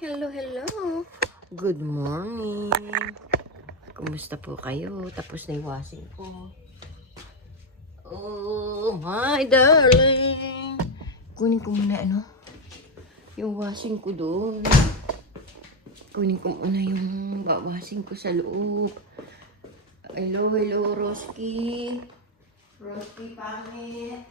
Hello, hello. Good morning. Kumusta po kayo? Tapos na yung washing ko. Oh, my darling. Kunin ko muna yung washing ko doon. Kunin ko muna yung washing ko sa loob. Hello, hello, Roski. Roski, pangit.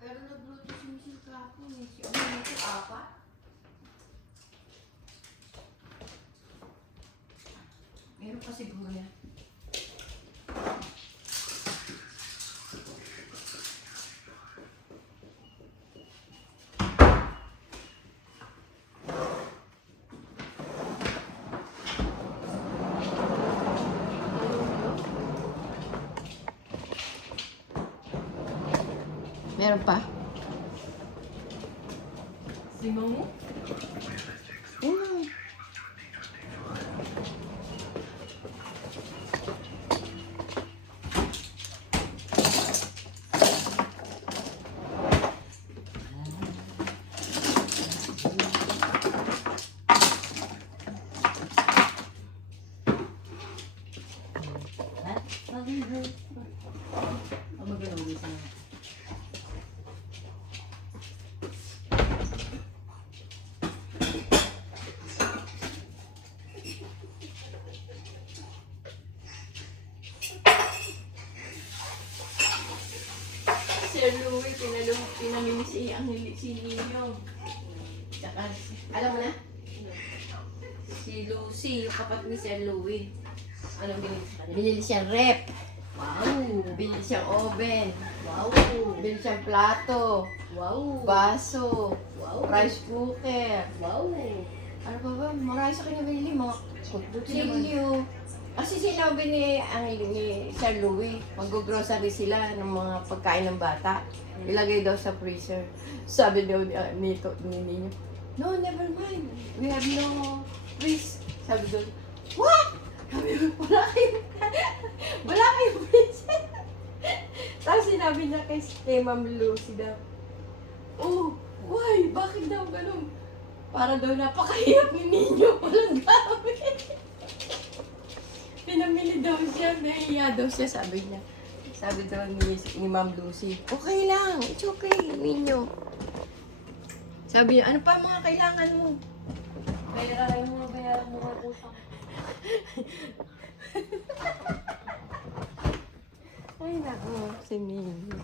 Pero nagluto si Michelle kahapon eh. Si ito, apat. Meron pa siguro yan. Meron pa? Si Momo? Wow. Sir Louie, pinamimisi ang si Ninyo. Tsaka, alam mo na? Si Lucy, yung kapat ni Sir Louie. Anong binili sa kanya? Binili siyang rep. Wow! Binili siyang oven. Wow! Binili siyang plato. Wow! Baso. Wow! Rice cooker. Wow! Ano pa ba? Marami sa kanya binili. Mga Buti naman. kutsilyo. Kasi sinabi ni Sir Louie, mag-grocery sila ng mga pagkain ng bata. Ilagay daw sa freezer. Sabi daw nito, ninyo, no, never mind. We have no freeze. Sabi daw, what? Sabi daw, wala kayong freezer. Tapos sinabi niya kay Ma'am Lucy daw, oh, why? Bakit daw ganun? Para daw napakahirap ni ninyo, walang gamit. Pinamili daw siya, nahiya daw siya, sabi niya. Sabi daw ni Ma'am Lucy, okay lang, it's okay, ninyo. Sabi niya, ano pa mga kailangan mo? Bayaran mo mga utang. Ay, naku, si Ninyo.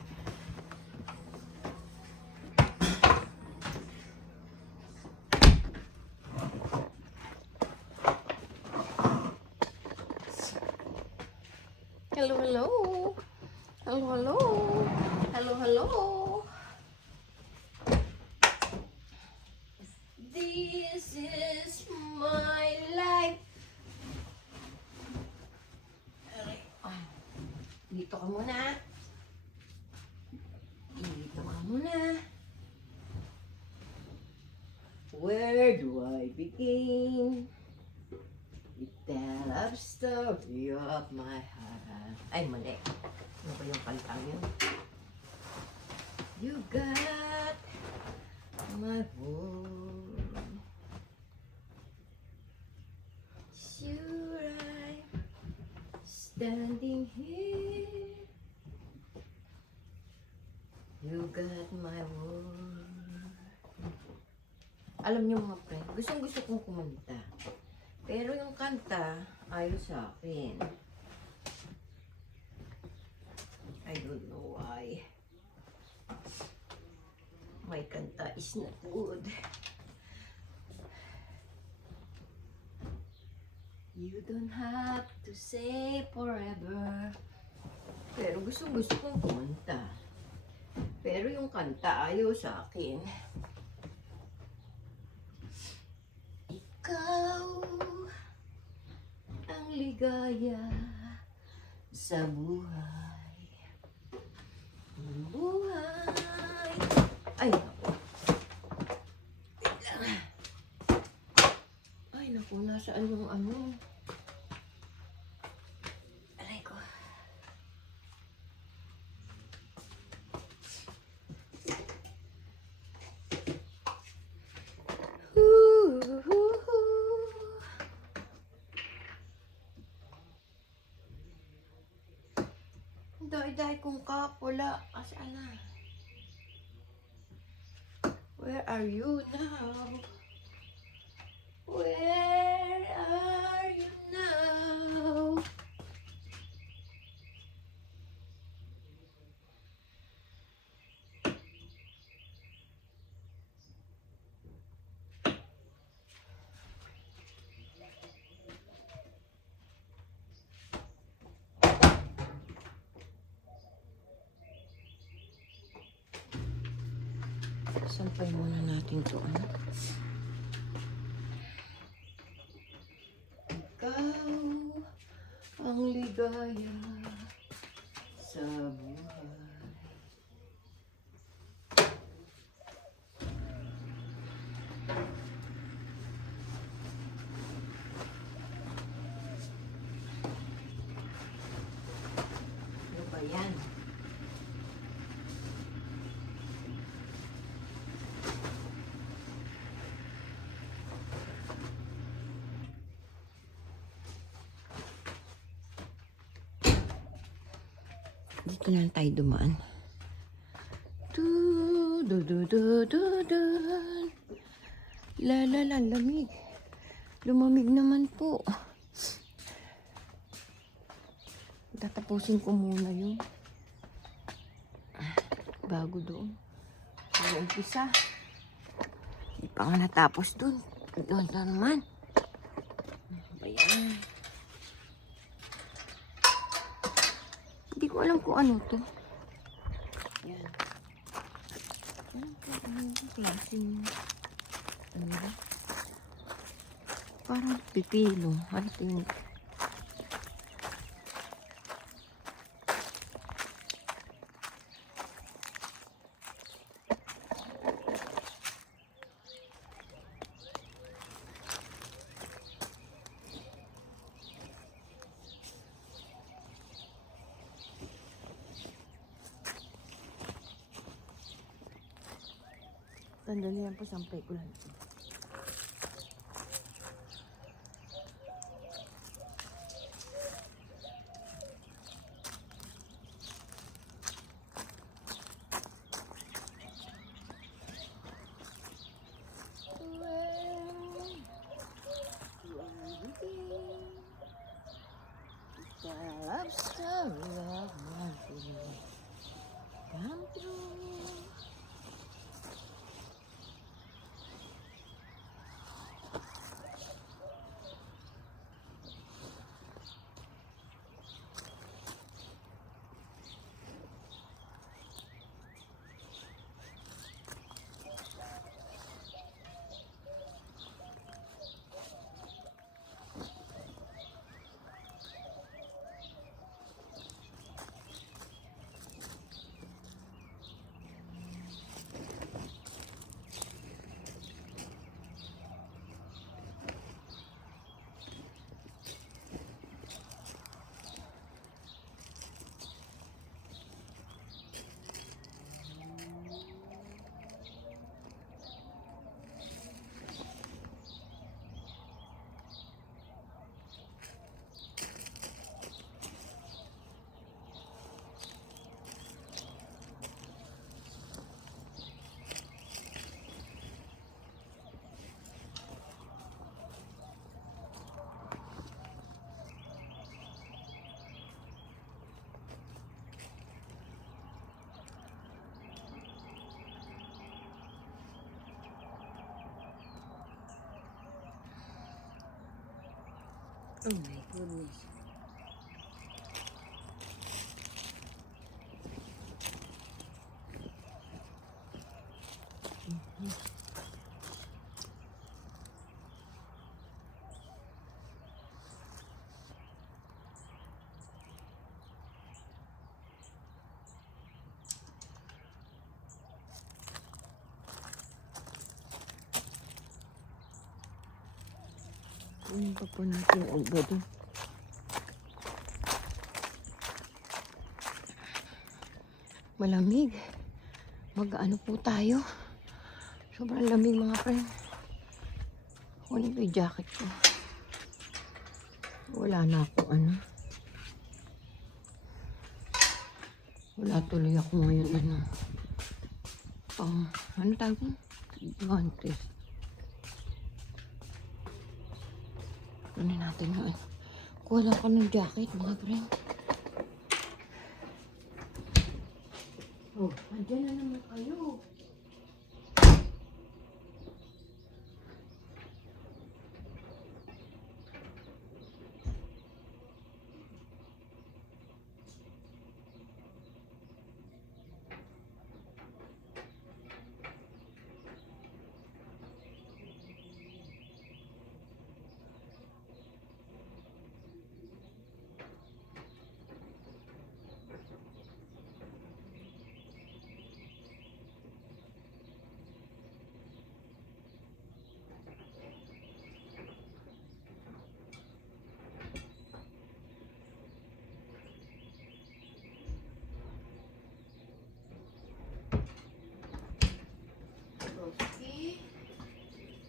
Hello, hello. Hello, hello. Hello, hello. This is my life. Dito ka muna. Dito ka muna. Where do I begin? begin. The love story of my heart. Ay, mali. Ano ba yung kantang yun? You got my home. Sure, I'm standing here. You got my world. Alam niyo mga friend, gustong gusto kong kumanta. Pero yung kanta, ayaw sa akin. I don't know why. My kanta is not good. You don't have to say forever. Pero gustong gusto kong kumanta. Pero yung kanta ayaw sa akin. Ikaw ang ligaya sa buhay. Buhay. Ay, naku. Wait lang. Ay, naku. Nasaan yung ano? Aray ko. Dahil kung kapula, asaan na? Where are you now? Where are you now? Sampay muna natin to, ano? Ikaw ang ligaya sa buhay. Ano ba yan? Dito lang tayo dumaan. La la la, lamig. Lumamig naman po. Tatapusin ko muna yun. Bago doon. Bago umpisa. Hindi pa nga natapos doon. Doon na naman. Ayan. Hindi ko alam kung ano to. Yan. Anong klaseng ano ba? Parang pipilo. I think. Sandali yan po, sampay ko lang ito. Love story of my life come true. Oh my goodness. Ano pa po natin ang ubo doon? Malamig. Mag-ano po tayo? Sobrang lamig mga friend. Kunin ko yung jacket ko. Wala na ako ano. Wala tuloy ako ngayon ano. Ano tawag mo? Guantes. Kunin natin yun. Kuha lang ko ng jacket mga friend. Oh, andyan na naman kayo.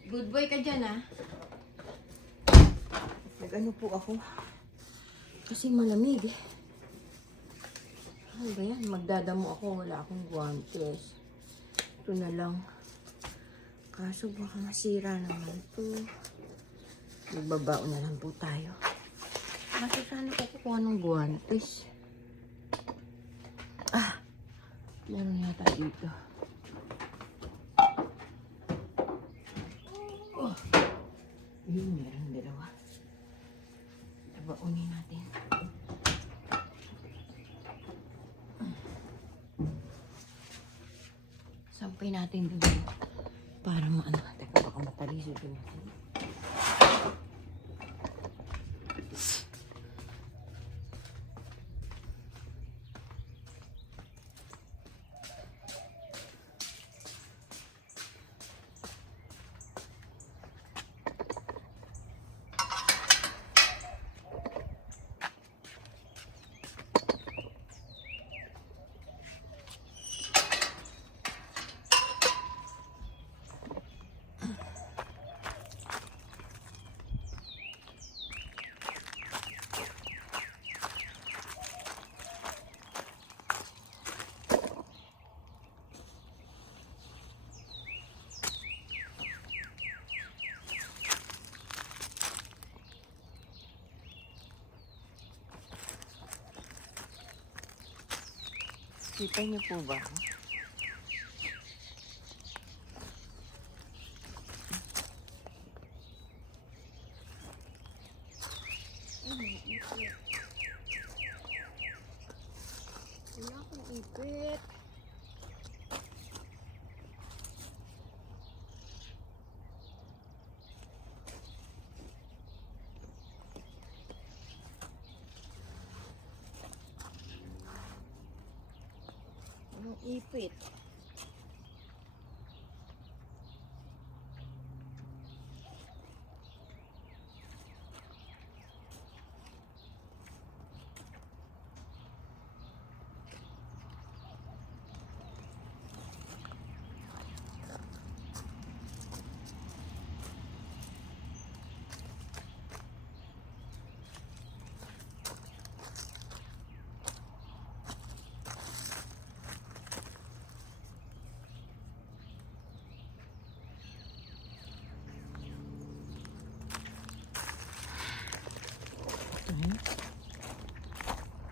Good boy ka dyan, ah. Nag-ano po ako. Kasi malamig, eh. Ano ba yan? Magdadamo ako. Wala akong guantes. Ito na lang. Kaso baka masira naman ito. Magbabao na lang po tayo. Kasi sana ko kukuha ng guantes. Meron yata dito. Yun, meron dalawa. Tabaunin natin. Sampay natin dito. Para maano. Teka, baka mataliso din natin. Kita niyo po ba? Wala akong ipit. Walang ipit.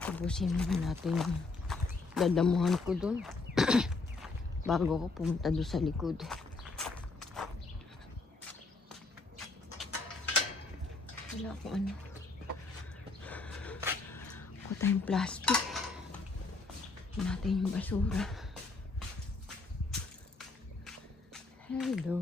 Tapusin muna natin yung dadamuhan ko doon bago ko pumunta doon sa likod. Wala akong ano. Kuha tayong plastic. Natin yung basura. Hello.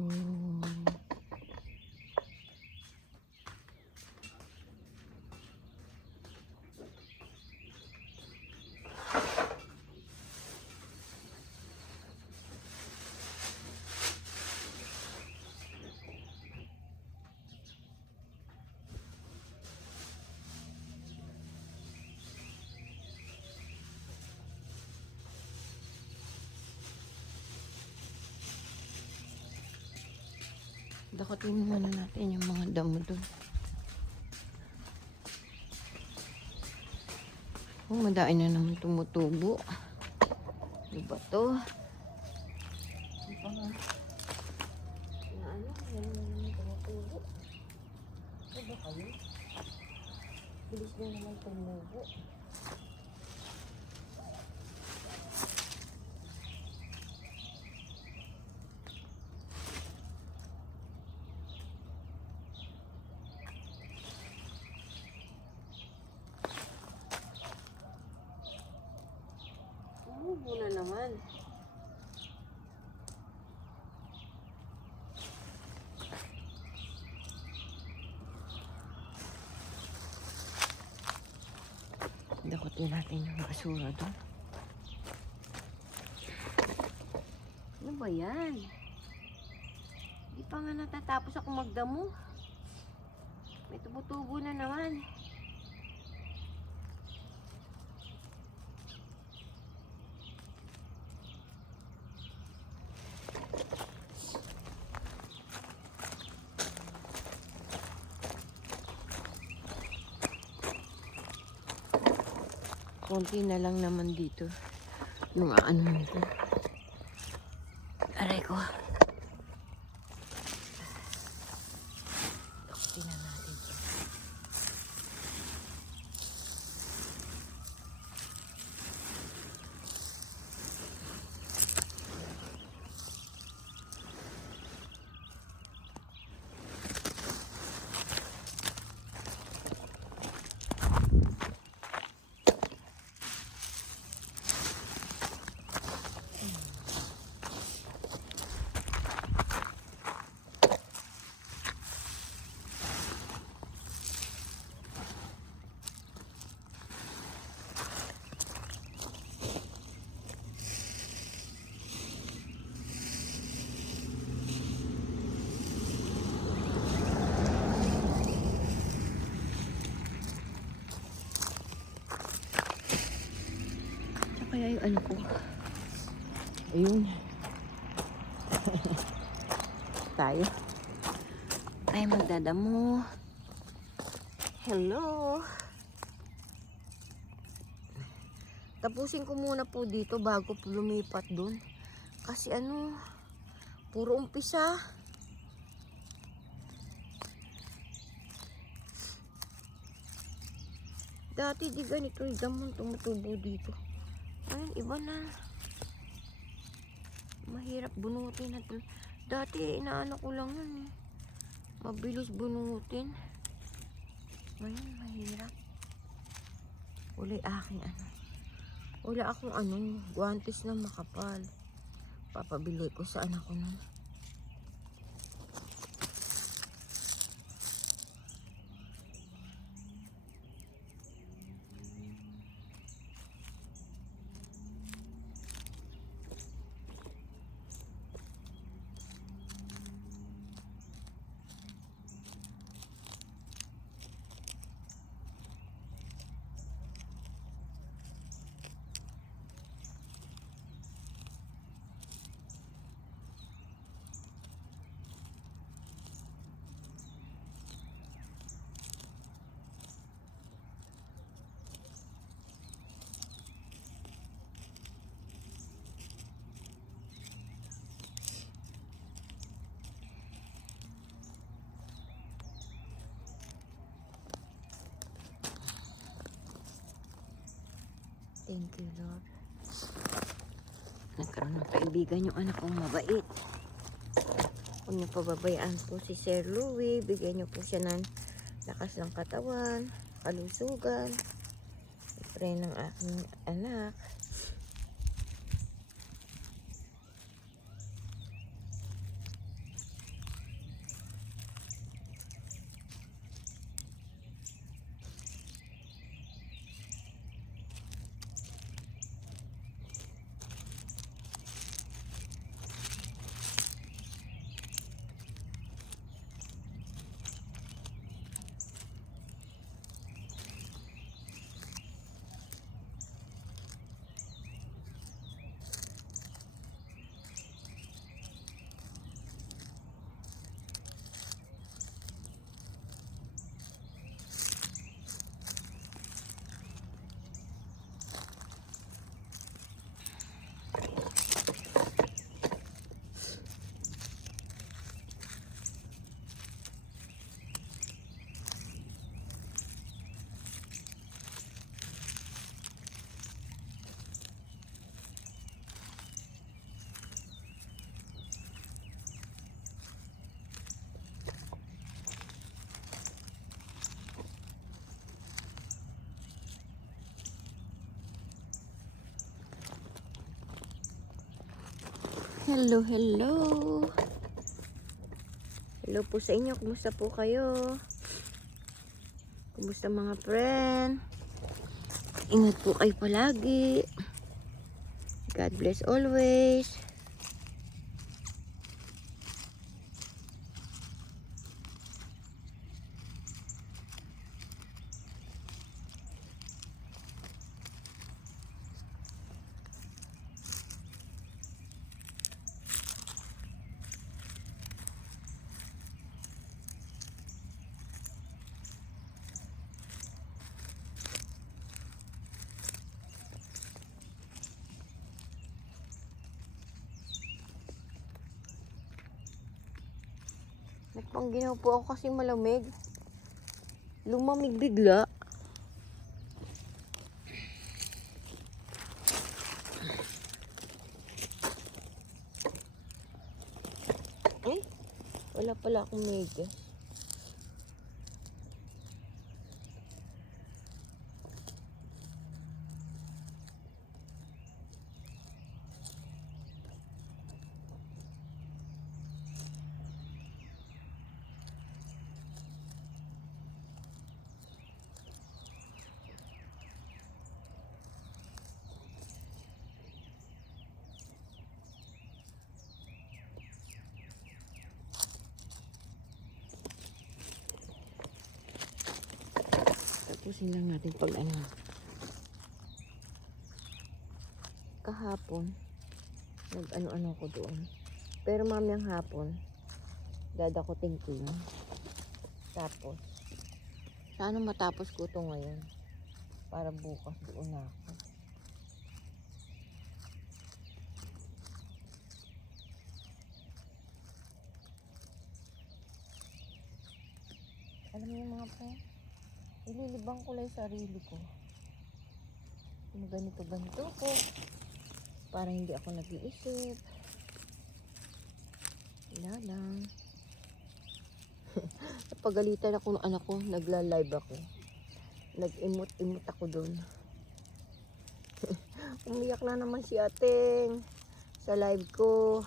Dakotin muna natin yung mga damo doon. Oh, madain na naman tumutubo. Diba to? Diba nga? Na ano? Yan na naman tumutubo. Diba kayo? Bilis na naman tumubo. Muna naman. Dakotin natin yung basura doon. Ano ba yan? Hindi pa nga natatapos ako magdamo. May tubo-tubo na naman. Konti na lang naman dito yung ano nito. Aray ko. Dakotin na natin ito. Kaya yung ano ko. Ayun. Tayo. Tayo magdadamo. Hello. Tapusin ko muna po dito bago po lumipat dun. Kasi ano, puro umpisa. Dati di ganito yung damon tumutubo dito. Ayun, iba na. Mahirap bunutin. Dati, inaano ko lang yun eh. Mabilis bunutin. Ngayon, mahirap. Wala aking ano. Wala akong ano, guantes na makapal. Papabili ko sa anak ko nun. Thank you, Lord. Nagkaroon ng kaibigan yung anak kong mabait. Huwag niyo pababayaan po si Sir Louie. Bigyan niyo po siya ng lakas ng katawan, kalusugan. pre ng aking anak. Hello, hello. Hello po sa inyo. Kumusta po kayo? Kumusta mga friend? Ingat po kayo palagi. God bless always. Nagpangginaw po ako kasi malamig. Lumamig bigla. Eh, wala pala akong medyas. Tapusin lang natin pag ano. Kahapon, nag-ano-ano ko doon. Pero mamayang hapon, dadakutin ko yun. Tapos, sana matapos ko to ngayon. Para bukas doon na ako. Alam niyo mga pre, ililibang ko lang yung sarili ko. Ganito-ganito ko. Para hindi ako nag-iisip. Wala lang. Napagalitan ako ng anak ko, nagla-live ako. Nag-imot-imot ako doon. Umiyak na naman si ating sa live ko.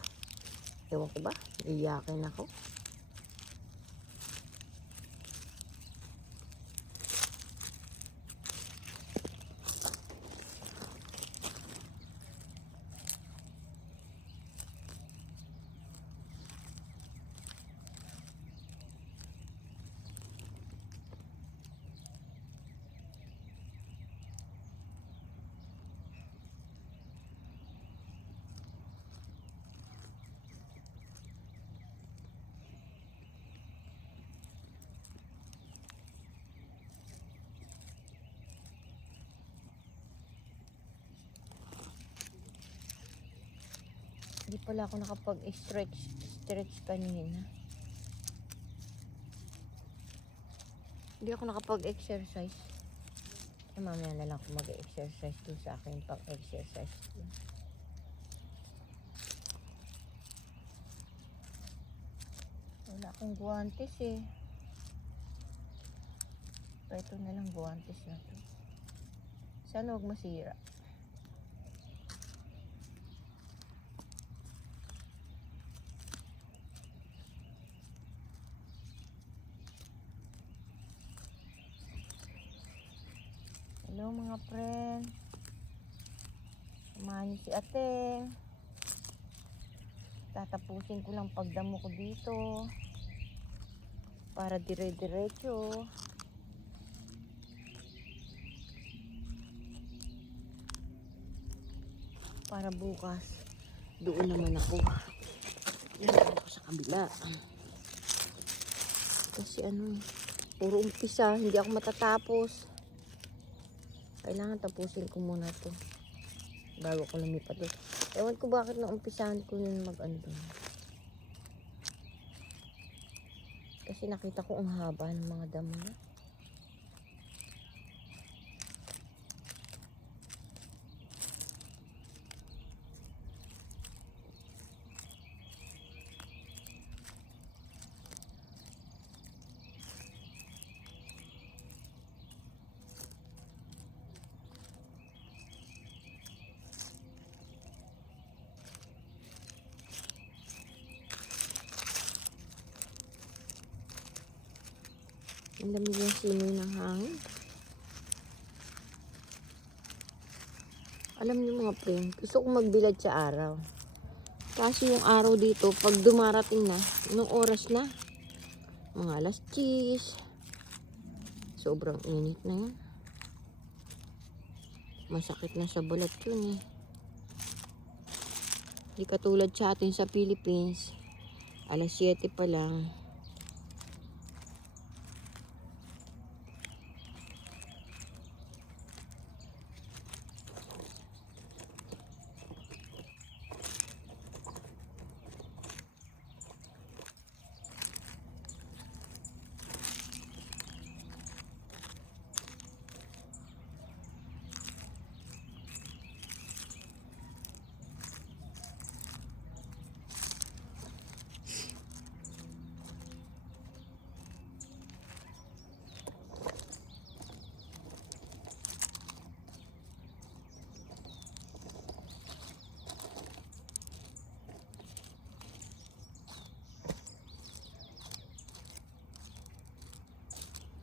Ewan ko ba? Iyakin ako. Hindi pala ako nakapag-stretch kanina. Hindi ako nakapag-exercise. Eh, mamaya na lang ako mag-exercise doon sa akin pang-exercise. Wala akong guwantes eh. Ito na lang guwantes na to. Sana huwag masira. Hello mga friend. Samahan niyo si ate. Tatapusin ko lang pagdamo ko dito. Para dire-diretso. Para bukas, doon naman ako. Doon ako sa kabila. Kasi puro umpisa, hindi ako matatapos. Kailangan tapusin ko muna to bago ko lumipat doon. Ewan ko bakit naumpisahan ko yun doon. Kasi nakita ko ang haba ng mga damo na. Ang dami yung simoy ng hangin. Alam niyo mga friend, gusto kong magbilad sa araw. Kasi yung araw dito, pag dumarating na, anong oras na? Mga alas 10. Sobrang init na yun. Masakit na sa balat yun eh. Di katulad sa atin sa Philippines, alas 7 pa lang.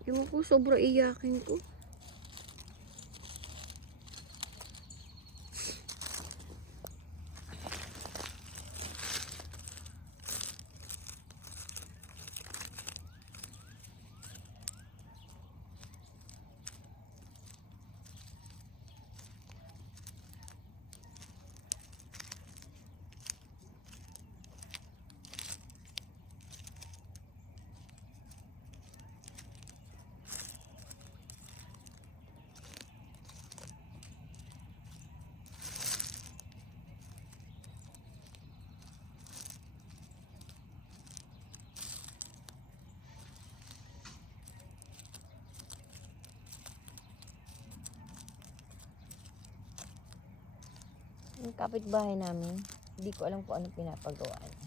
Yung ako, sobra iyakin ko. Yung kapitbahay namin, hindi ko alam kung ano pinapagawa niya.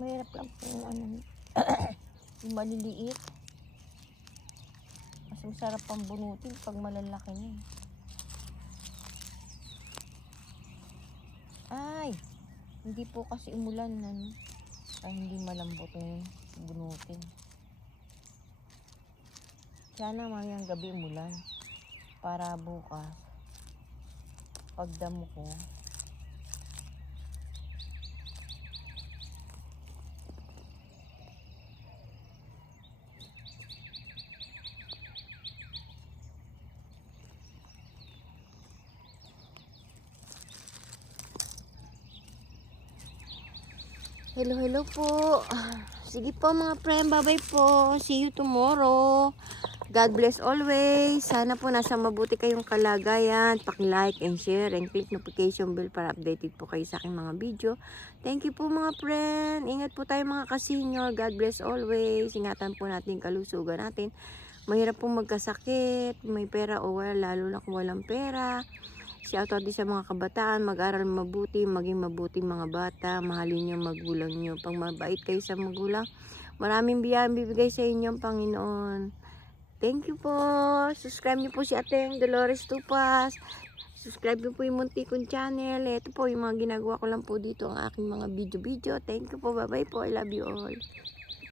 Mahirap lang po yung ano, yung maliliit. Mas masarap pang bunutin pag malalaki na eh. Ay! Hindi po kasi umulan ano. Ay hindi malambot yung bunutin. Sana mamayang gabi umulan. Para bukas pagdamo ko hello po. Sige po mga friend, bye bye po. See you tomorrow. God bless always. Sana po nasa mabuti kayong kalagayan. Paki-like and share and click notification bell para updated po kayo sa aking mga video. Thank you po mga friend. Ingat po tayo mga kasenyor. God bless always. Ingatan po natin kalusugan natin. Mahirap po magkasakit. May pera o wala, lalo na kung walang pera. Shoutout din sa mga kabataan, mag-aral mabuti, maging mabuting mga bata, mahalin yung magulang nyo. Pag mabait kayo sa magulang, maraming biyayang bibigay sa inyo ang Panginoon. Thank you po. Subscribe niyo po si Ateng Dolores Tupas. Subscribe niyo po yung munti kong channel. Ito po yung mga ginagawa ko lang po dito ang aking mga video-video. Thank you po. Bye-bye po. I love you all.